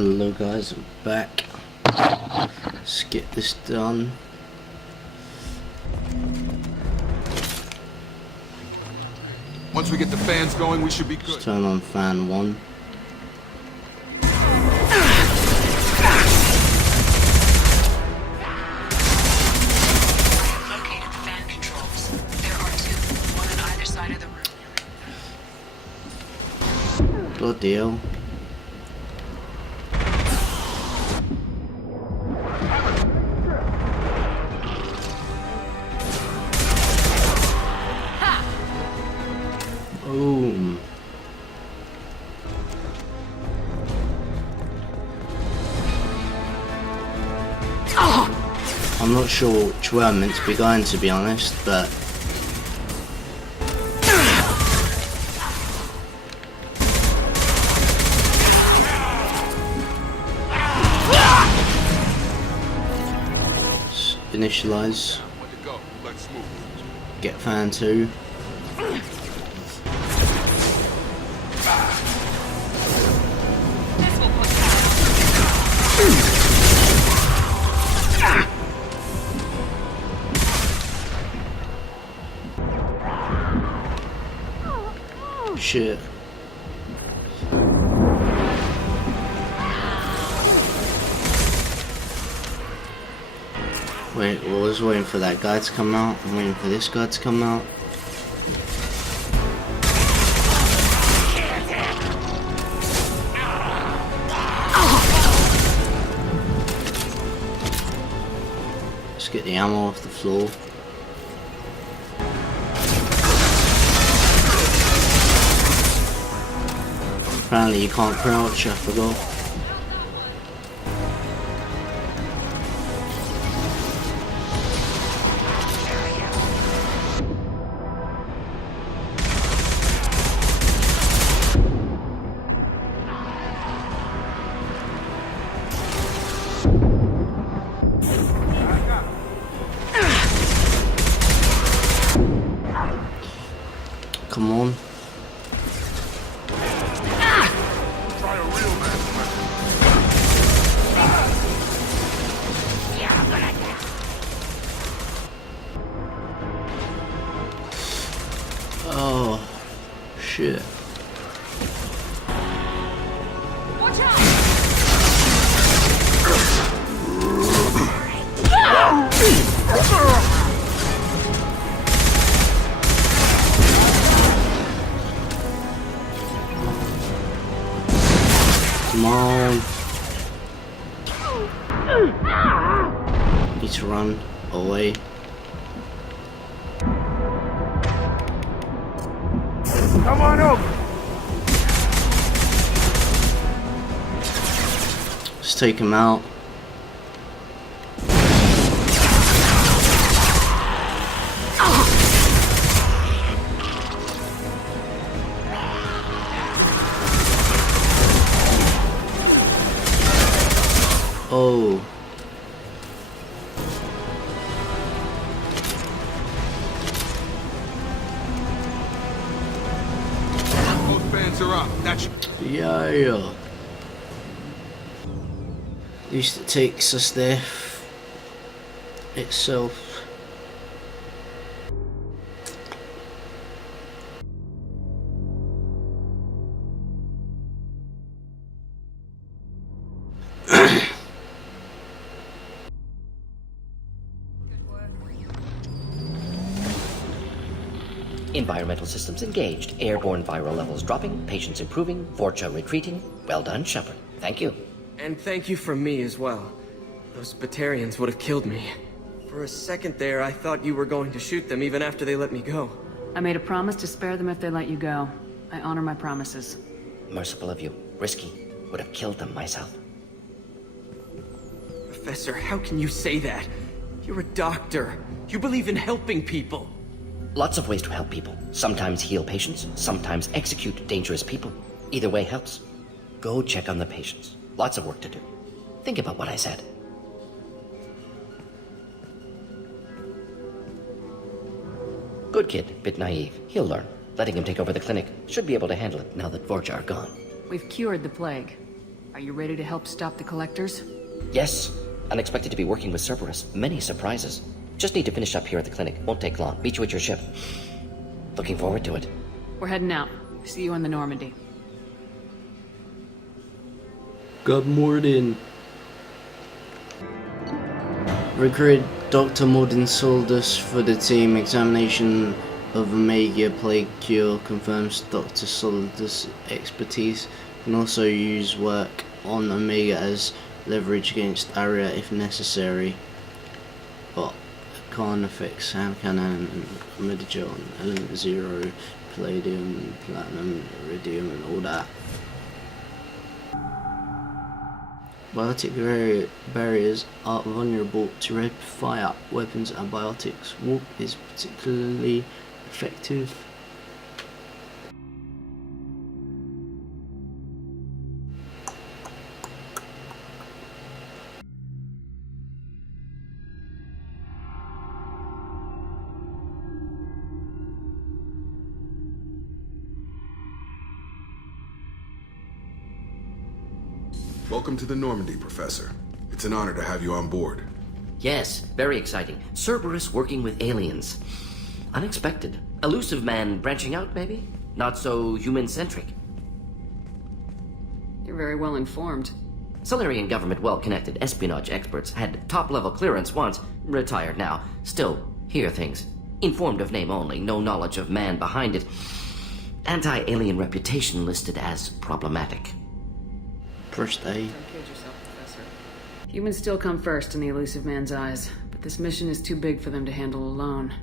Hello guys, I'm back. Let's get this done. Once we get the fans going, we should be good. Let's turn on fan 1. Located the fan controls. There are 2, one on either side of the room. Bloody hell. Boom. I'm not sure which way I'm meant to be going, to be honest, but let's initialize, When to go? Let's move. get fan 2. Shit. Wait, well, I was waiting for that guy to come out. I'm waiting for this guy to come out. Let's get the ammo off the floor. Apparently you can't crouch, I forgot. Come on. Oh, shit. Watch out! Come on. Need to run away. Come on over. Let's take him out. Oh. Both fans are up. That should... Yeah. At least it takes us there itself. Environmental systems engaged. Airborne viral levels dropping. Patients improving. Vorcha retreating. Well done, Shepard. Thank you. And thank you from me as well. Those Batarians would have killed me. For a second there, I thought you were going to shoot them even after they let me go. I made a promise to spare them if they let you go. I honor my promises. Merciful of you. Risky. Would have killed them myself. Professor, how can you say that? You're a doctor. You believe in helping people. Lots of ways to help people. Sometimes heal patients. Sometimes execute dangerous people. Either way helps. Go check on the patients. Lots of work to do. Think about what I said. Good kid, bit naive. He'll learn. Letting him take over the clinic should be able to handle it now that Vorcha are gone. We've cured the plague. Are you ready to help stop the Collectors? Yes, unexpected to be working with Cerberus. Many surprises. Just need to finish up here at the clinic. Won't take long. Meet you at your ship. Looking forward to it. We're heading out. See you on the Normandy. Good morning. Recruited Dr. Morden Soldus for the team. Examination of Omega plague cure confirms Dr. Soldus' expertise. Can also use work on Omega as leverage against Aria if necessary. But can't affect hand cannon and Medijon, element 0, palladium, platinum, iridium, and all that. Biotic barriers are vulnerable to rapid fire weapons and biotics. Warp is particularly effective. Welcome to the Normandy, Professor. It's an honor to have you on board. Yes, very exciting. Cerberus working with aliens. Unexpected. Elusive man branching out, maybe? Not so human-centric. You're very well informed. Solarian government well-connected espionage experts had top-level clearance once, retired now. Still, hear things. Informed of name only, no knowledge of man behind it. Anti-alien reputation listed as problematic. First aid. Don't kid yourself, Professor. Humans still come first in the elusive man's eyes, but this mission is too big for them to handle alone.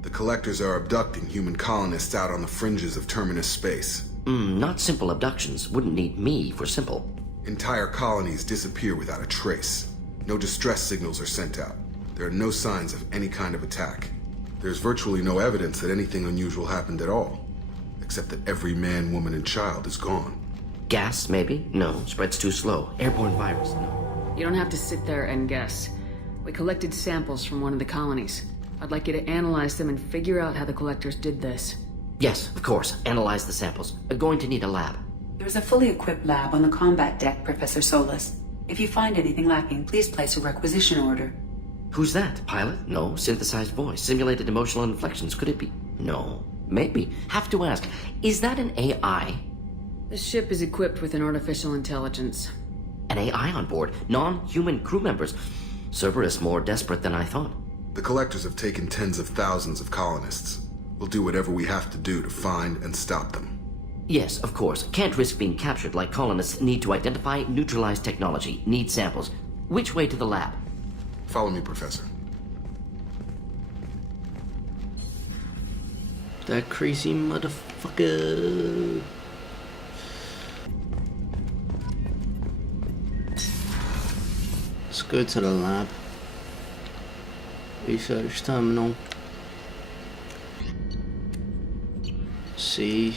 The Collectors are abducting human colonists out on the fringes of Terminus space. Not simple abductions. Wouldn't need me for simple. Entire colonies disappear without a trace. No distress signals are sent out. There are no signs of any kind of attack. There's virtually no evidence that anything unusual happened at all, except that every man, woman, and child is gone. Gas, maybe? No, spreads too slow. Airborne virus, no. You don't have to sit there and guess. We collected samples from one of the colonies. I'd like you to analyze them and figure out how the Collectors did this. Yes, of course. Analyze the samples. Going to need a lab. There's a fully equipped lab on the combat deck, Professor Solus. If you find anything lacking, please place a requisition order. Who's that? Pilot? No. Synthesized voice. Simulated emotional inflections. Could it be? No. Maybe. Have to ask. Is that an AI? The ship is equipped with an artificial intelligence. An AI on board? Non-human crew members? Cerberus more desperate than I thought. The Collectors have taken tens of thousands of colonists. We'll do whatever we have to do to find and stop them. Yes, of course. Can't risk being captured like colonists need to identify, neutralize technology, need samples. Which way to the lab? Follow me, Professor. That crazy motherfucker. Let's go to the lab. Research terminal. See.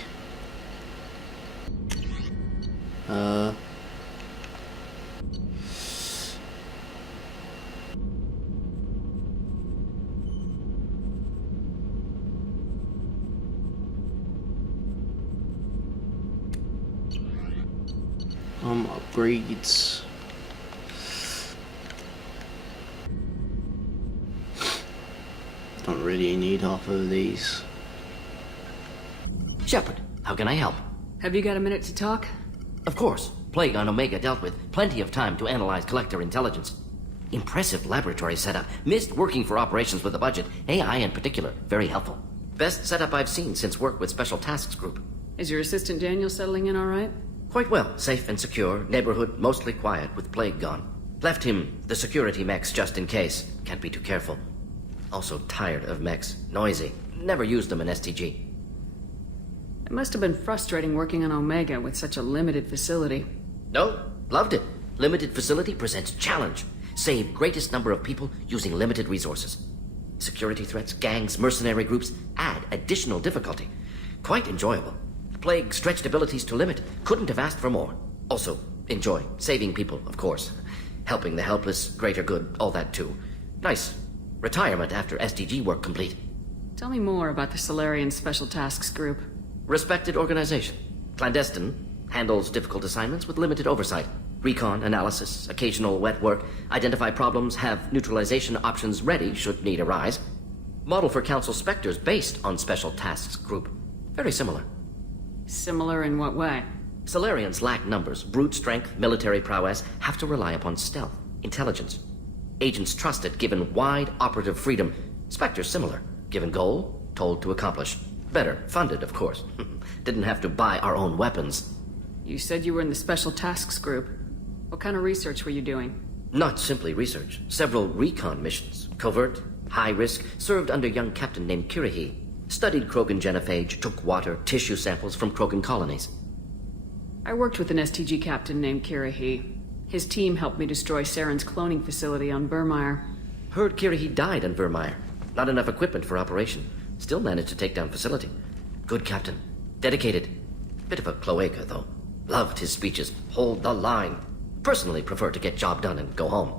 Upgrades. Don't really need half of these. Shepard, how can I help? Have you got a minute to talk? Of course. Plague on Omega dealt with. Plenty of time to analyze Collector intelligence. Impressive laboratory setup. Missed working for operations with a budget. AI in particular. Very helpful. Best setup I've seen since work with Special Tasks Group. Is your assistant Daniel settling in all right? Quite well. Safe and secure. Neighborhood mostly quiet with Plague gone. Left him the security mechs just in case. Can't be too careful. Also tired of mechs. Noisy. Never used them in STG. It must have been frustrating working on Omega with such a limited facility. No, loved it. Limited facility presents challenge. Save greatest number of people using limited resources. Security threats, gangs, mercenary groups add additional difficulty. Quite enjoyable. Plague stretched abilities to limit. Couldn't have asked for more. Also, enjoy. Saving people, of course. Helping the helpless, greater good, all that too. Nice. Retirement after SDG work complete. Tell me more about the Solarian Special Tasks Group. Respected organization. Clandestine. Handles difficult assignments with limited oversight. Recon, analysis, occasional wet work, identify problems, have neutralization options ready should need arise. Model for Council Spectres based on Special Tasks Group. Very similar. Similar in what way? Solarians lack numbers, brute strength, military prowess, have to rely upon stealth, intelligence. Agents trusted, given wide operative freedom. Spectres similar, given goal, told to accomplish. Better, funded, of course. Didn't have to buy our own weapons. You said you were in the Special Tasks Group. What kind of research were you doing? Not simply research. Several recon missions. Covert, high risk, served under a young captain named Kirihi. Studied Krogan genophage, took water, tissue samples from Krogan colonies. I worked with an STG captain named Kirihi. His team helped me destroy Saren's cloning facility on Burmire. Heard Kirihi died on Vermeer. Not enough equipment for operation. Still managed to take down facility. Good captain. Dedicated. Bit of a cloaca, though. Loved his speeches. Hold the line. Personally prefer to get job done and go home.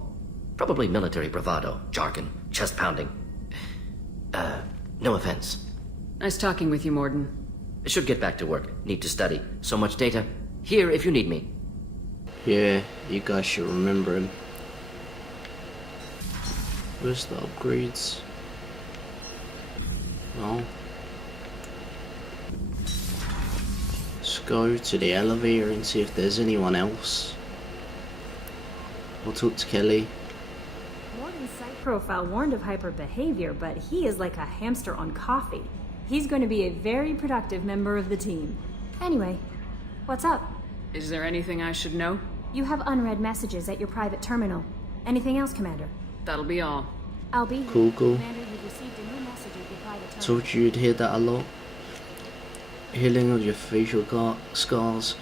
Probably military bravado, jargon, chest pounding. No offense. Nice talking with you, Morden. Should get back to work. Need to study. So much data. Here if you need me. Yeah, you guys should remember him. Where's the upgrades? No. Let's go to the elevator and see if there's anyone else. We'll talk to Kelly. Morgan's site profile warned of hyper behavior, but he is like a hamster on coffee. He's going to be a very productive member of the team. Anyway, what's up? Is there anything I should know? You have unread messages at your private terminal. Anything else, Commander? That'll be all. I'll be here. Cool. Commander, you've received a new message at your private terminal. Told you you'd hear that a lot. Healing of your facial scars.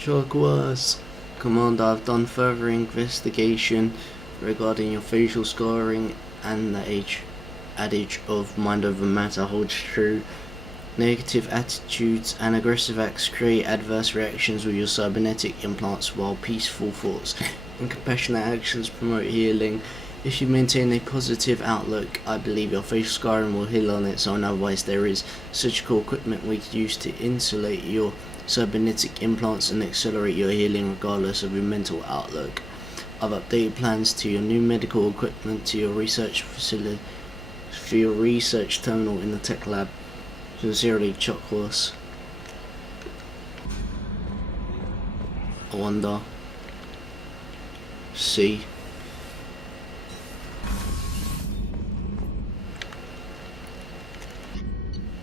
Jaguars. Commander, I've done further investigation regarding your facial scarring, and the adage of mind over matter holds true. Negative attitudes and aggressive acts create adverse reactions with your cybernetic implants, while peaceful thoughts and compassionate actions promote healing. If you maintain a positive outlook, I believe your facial scarring will heal on its own. Otherwise, there is surgical equipment we could use to insulate your cybernetic implants and accelerate your healing regardless of your mental outlook. I've updated plans to your new medical equipment to your research facility for your research terminal in the tech lab. Sincerely, Chuck Horse. I wonder. See.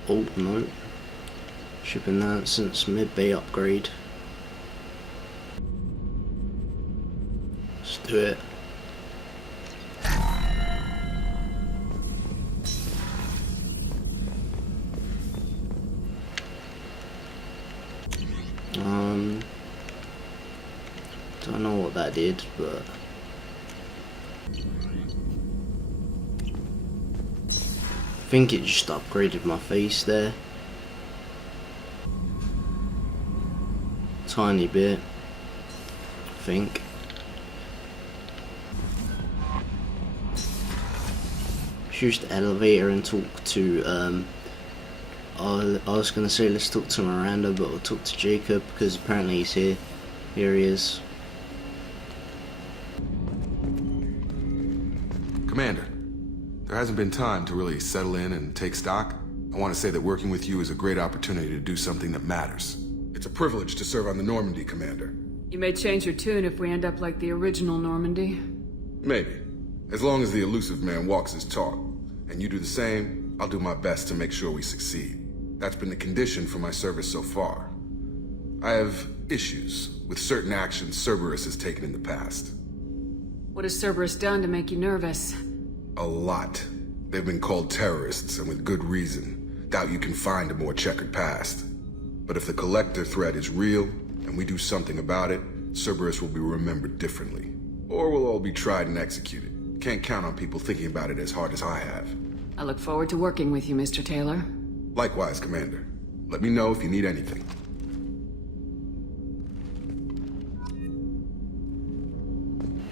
Oh no. Ship announcements mid-bay upgrade. Let's do it. Don't know what that did, but I think it just upgraded my face there. Tiny bit, I think. Let's use the elevator and talk to I was gonna say let's talk to Miranda, but we'll talk to Jacob because apparently he's here. Here he is. Commander, there hasn't been time to really settle in and take stock. I want to say that working with you is a great opportunity to do something that matters. It's a privilege to serve on the Normandy, Commander. You may change your tune if we end up like the original Normandy. Maybe. As long as the elusive man walks his talk, and you do the same, I'll do my best to make sure we succeed. That's been the condition for my service so far. I have issues with certain actions Cerberus has taken in the past. What has Cerberus done to make you nervous? A lot. They've been called terrorists, and with good reason. Doubt you can find a more checkered past. But if the Collector threat is real, and we do something about it, Cerberus will be remembered differently. Or we'll all be tried and executed. Can't count on people thinking about it as hard as I have. I look forward to working with you, Mr. Taylor. Likewise, Commander. Let me know if you need anything.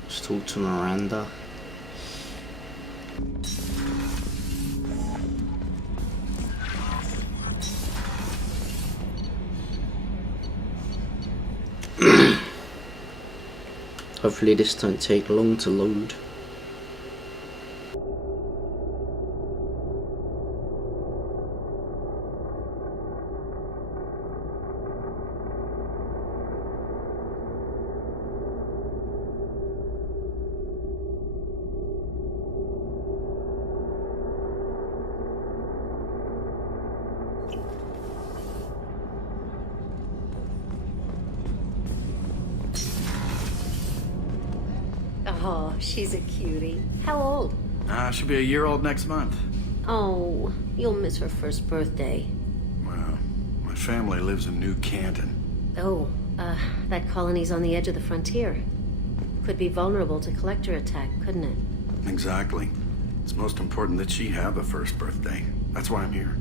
Let's talk to Miranda. Hopefully this don't take long to load. Oh, she's a cutie. How old? She'll be a year old next month. Oh, you'll miss her first birthday. Well, my family lives in New Canton. Oh, that colony's on the edge of the frontier. Could be vulnerable to collector attack, couldn't it? Exactly. It's most important that she have a first birthday. That's why I'm here.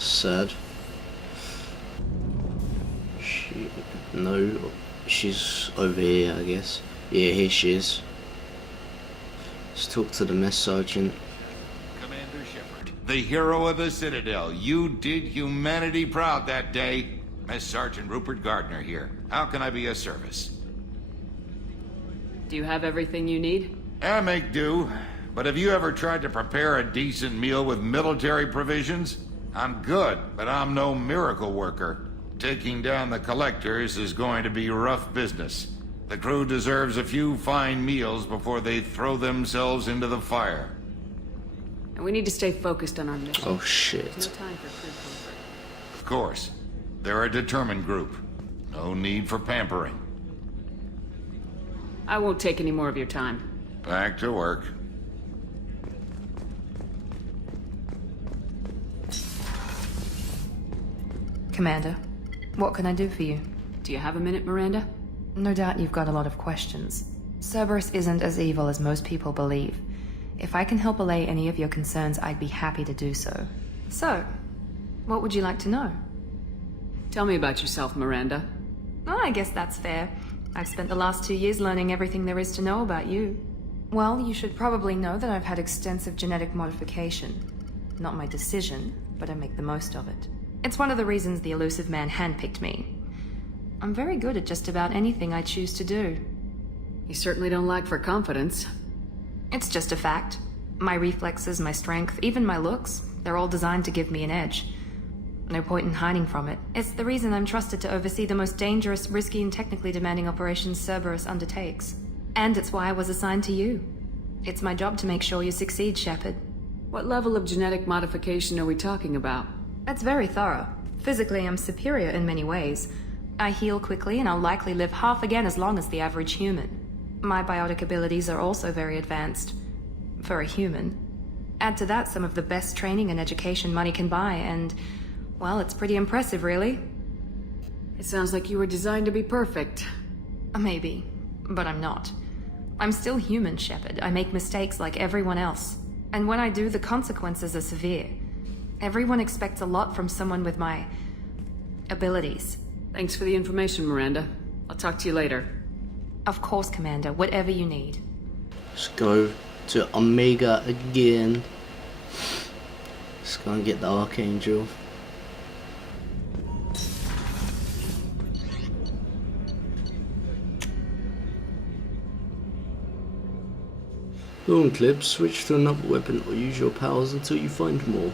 Sad. No, she's over here, I guess. Yeah, here she is. Let's talk to the mess sergeant. Commander Shepard, the hero of the Citadel. You did humanity proud that day. Mess Sergeant Rupert Gardner here. How can I be of service? Do you have everything you need? I make do. But have you ever tried to prepare a decent meal with military provisions? I'm good, but I'm no miracle worker. Taking down the collectors is going to be rough business. The crew deserves a few fine meals before they throw themselves into the fire. And we need to stay focused on our mission. Oh shit. There's no time for crew comfort. Of course. They're a determined group. No need for pampering. I won't take any more of your time. Back to work. Commander, what can I do for you? Do you have a minute, Miranda? No doubt you've got a lot of questions. Cerberus isn't as evil as most people believe. If I can help allay any of your concerns, I'd be happy to do so. So, what would you like to know? Tell me about yourself, Miranda. Oh, I guess that's fair. I've spent the last 2 years learning everything there is to know about you. Well, you should probably know that I've had extensive genetic modification. Not my decision, but I make the most of it. It's one of the reasons the Elusive Man handpicked me. I'm very good at just about anything I choose to do. You certainly don't lack for confidence. It's just a fact. My reflexes, my strength, even my looks, they're all designed to give me an edge. No point in hiding from it. It's the reason I'm trusted to oversee the most dangerous, risky, and technically demanding operations Cerberus undertakes. And it's why I was assigned to you. It's my job to make sure you succeed, Shepard. What level of genetic modification are we talking about? That's very thorough. Physically, I'm superior in many ways. I heal quickly, and I'll likely live half again as long as the average human. My biotic abilities are also very advanced. For a human. Add to that some of the best training and education money can buy, and... well, it's pretty impressive, really. It sounds like you were designed to be perfect. Maybe, but I'm not. I'm still human, Shepard. I make mistakes like everyone else. And when I do, the consequences are severe. Everyone expects a lot from someone with my... abilities. Thanks for the information, Miranda. I'll talk to you later. Of course, Commander. Whatever you need. Let's go to Omega again. Let's go and get the Archangel. Long clip, switch to another weapon or use your powers until you find more.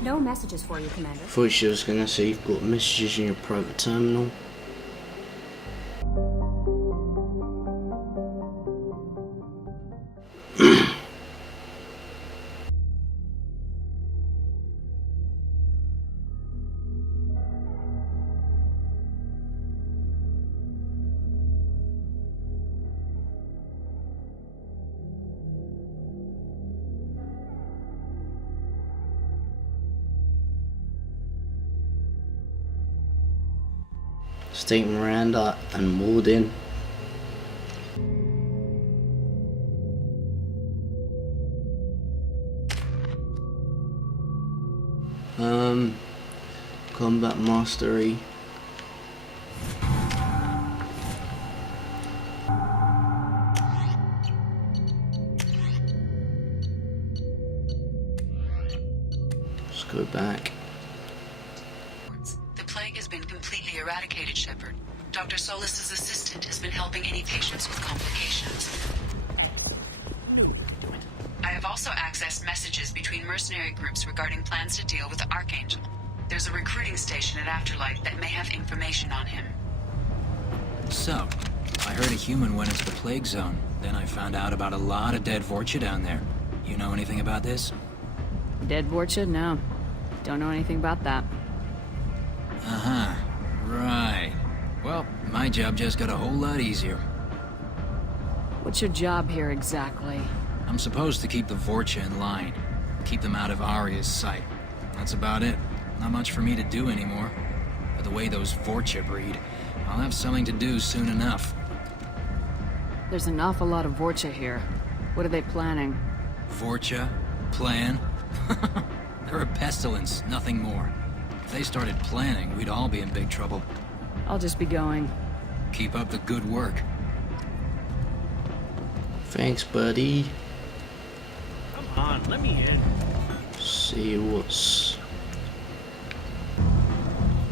No messages for you, Commander. Thought she was gonna say you've got messages in your private terminal. State Miranda and Morden. Combat mastery. Let's go back. The plague has been completely eradicated, Shepard. Dr. Solis's assistant has been helping any patients with complications. I have also accessed messages between mercenary groups regarding plans to deal with the Archangel. There's a recruiting station at Afterlight that may have information on him. So, I heard a human went into the plague zone. Then I found out about a lot of dead Vorcha down there. You know anything about this? Dead Vorcha? No. Don't know anything about that. Uh-huh. Right. Well, my job just got a whole lot easier. What's your job here exactly? I'm supposed to keep the Vorcha in line. Keep them out of Arya's sight. That's about it. Not much for me to do anymore. But the way those Vorcha breed, I'll have something to do soon enough. There's an awful lot of Vorcha here. What are they planning? Vorcha? Plan? They're a pestilence, nothing more. If they started planning, we'd all be in big trouble. I'll just be going. Keep up the good work. Thanks, buddy. Come on, let me in. See what's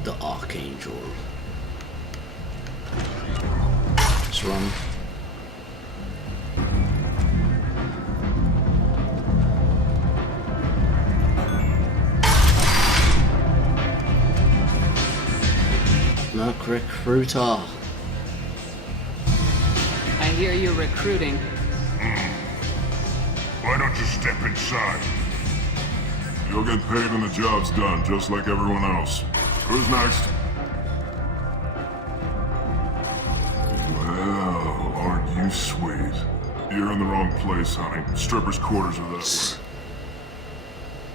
the Archangel. Let's run. Merc Recruiter. I hear you're recruiting. Why don't you step inside? You'll get paid when the job's done, just like everyone else. Who's next? Well, aren't you sweet? You're in the wrong place, honey. Strippers' quarters are that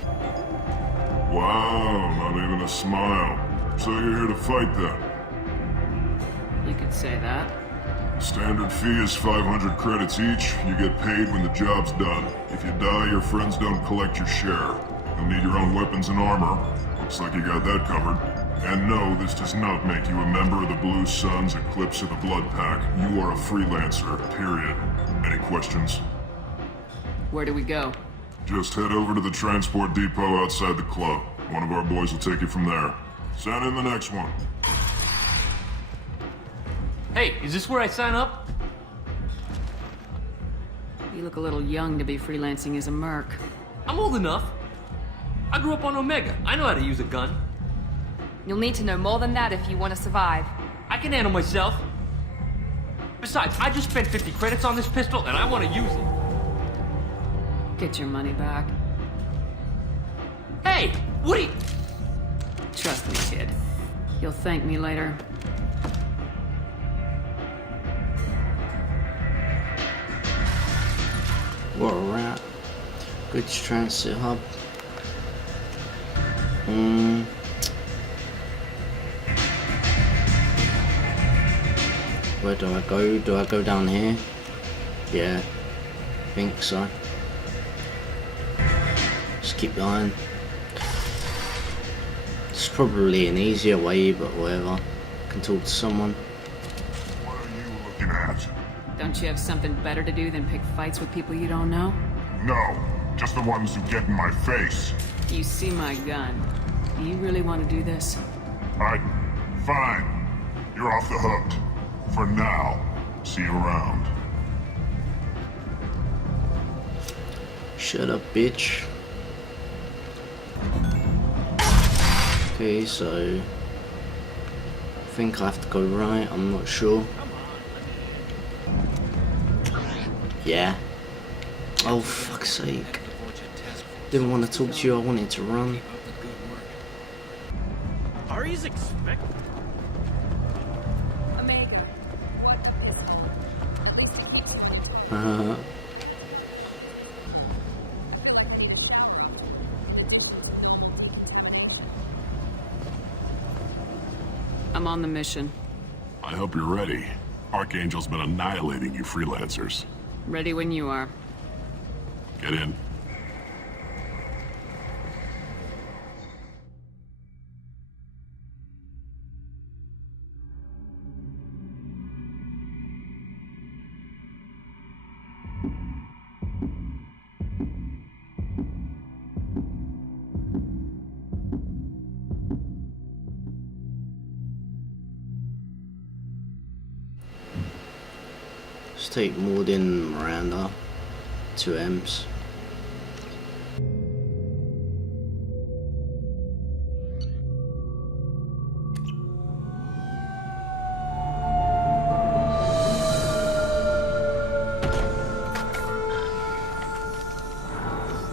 way. Wow, not even a smile. So you're here to fight then? You could say that. Standard fee is 500 credits each. You get paid when the job's done. If you die, your friends don't collect your share. You'll need your own weapons and armor. Looks like you got that covered. And no, this does not make you a member of the Blue Suns, Eclipse, or the Blood Pack. You are a freelancer, period. Any questions? Where do we go? Just head over to the transport depot outside the club. One of our boys will take you from there. Send in the next one. Hey, is this where I sign up? You look a little young to be freelancing as a merc. I'm old enough. I grew up on Omega. I know how to use a gun. You'll need to know more than that if you want to survive. I can handle myself. Besides, I just spent 50 credits on this pistol and I want to use it. Get your money back. Hey, what are you... Trust me, kid. You'll thank me later. What a rat. Good transit hub. Where do I go? Do I go down here? Yeah, I think so. Just keep going. It's probably an easier way, but whatever. I can talk to someone. What are you looking at? Don't you have something better to do than pick fights with people you don't know? No, just the ones who get in my face. You see my gun. Do you really want to do this? Fine. You're off the hook. For now. See you around. Shut up, bitch. Okay, so I think I have to go right, I'm not sure. Yeah. Oh, fuck's sake. Didn't want to talk to you, I wanted to run. Ari's expect... I'm on the mission. I hope you're ready. Archangel's been annihilating you freelancers. Ready when you are. Get in. Let's take Morden, Miranda, 2 M's.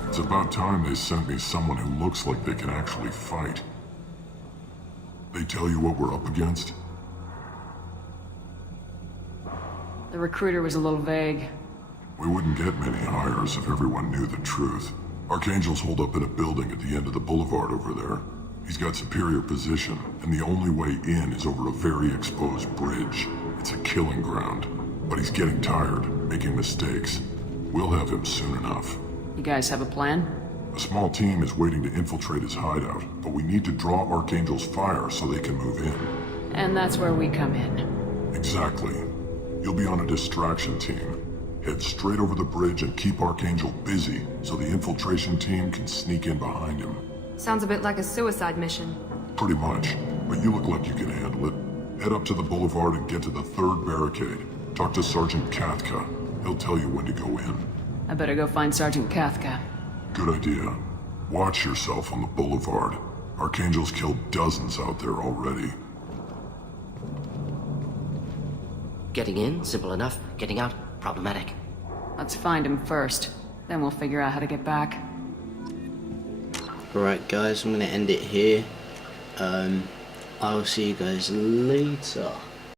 It's about time they sent me someone who looks like they can actually fight. They tell you what we're up against? The recruiter was a little vague. We wouldn't get many hires if everyone knew the truth. Archangel's holed up in a building at the end of the boulevard over there. He's got superior position, and the only way in is over a very exposed bridge. It's a killing ground. But he's getting tired, making mistakes. We'll have him soon enough. You guys have a plan? A small team is waiting to infiltrate his hideout, but we need to draw Archangel's fire so they can move in. And that's where we come in. Exactly. You'll be on a distraction team. Head straight over the bridge and keep Archangel busy so the infiltration team can sneak in behind him. Sounds a bit like a suicide mission. Pretty much, but you look like you can handle it. Head up to the boulevard and get to the 3rd barricade. Talk to Sergeant Kathka. He'll tell you when to go in. I better go find Sergeant Kathka. Good idea. Watch yourself on the boulevard. Archangel's killed dozens out there already. Getting in, simple enough. Getting out, problematic. Let's find him first. Then we'll figure out how to get back. Alright guys, I'm gonna end it here. I'll see you guys later.